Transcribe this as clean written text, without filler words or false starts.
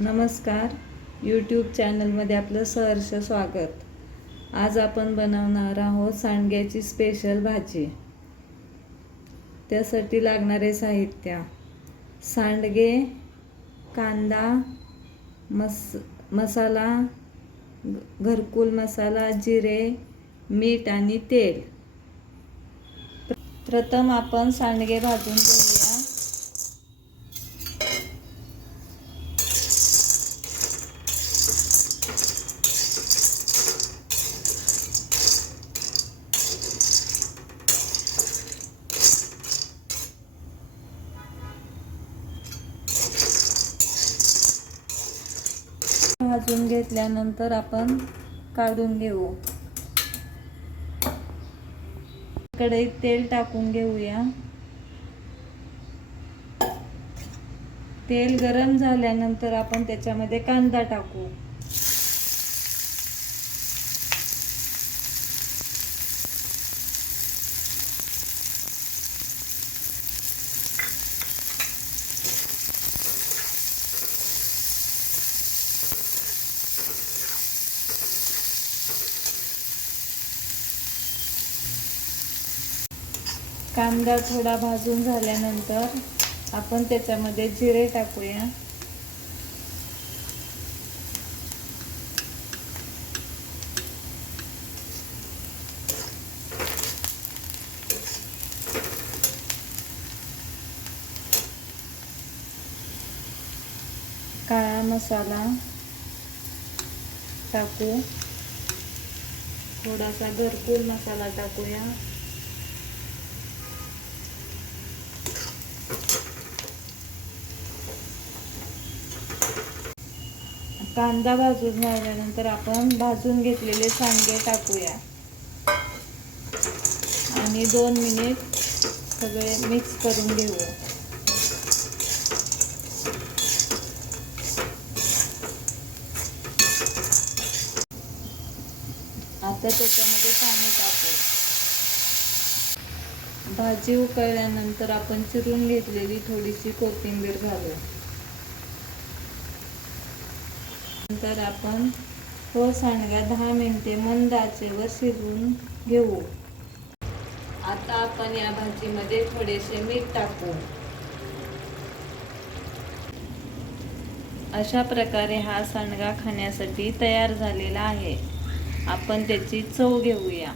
नमस्कार. यूट्यूब चॅनलमध्ये आपलं सहर्ष स्वागत. आज आपण बनवणार आहोत सांडग्याची स्पेशल भाजी. त्यासाठी लागणारे साहित्य: सांडगे, कांदा, मसाला, घरकुल मसाला, जिरे, मीठ आणि तेल. प्रथम आपण सांडगे भाजून घेऊया. भाजून घेतल्यानंतर आपण काढून घेऊ. कढईत तेल टाकून घेऊया. तेल गरम झाल्यानंतर आपण त्याच्यामध्ये कांदा टाकू. कांदा थोडा भाजून झाल्यानंतर आपण त्याच्यामध्ये जिरे टाकूया. काळा मसाला टाकू. थोडासा घरकुल मसाला टाकूया. कांदा भाजून झाल्यानंतर आपण भाजून घेतलेले सांडगे टाकूया आणि 2 मिनिट सगळे मिक्स करून घेऊ. आता त्याच्यामध्ये पाणी टाकू. भाजी उकळल्यानंतर आपण चिरून घेतलेली थोडीशी कोथिंबीर घालू. नंतर आपण तो सांडगा 10 मिनिटे मंद आचेवर शिजवून घेऊ. आता आपण या भाजीमध्ये थोडेसे मीठ टाकू. अशा प्रकारे हा सांडगा खाण्यासाठी तयार झालेला आहे. आपण त्याची चव घेऊया.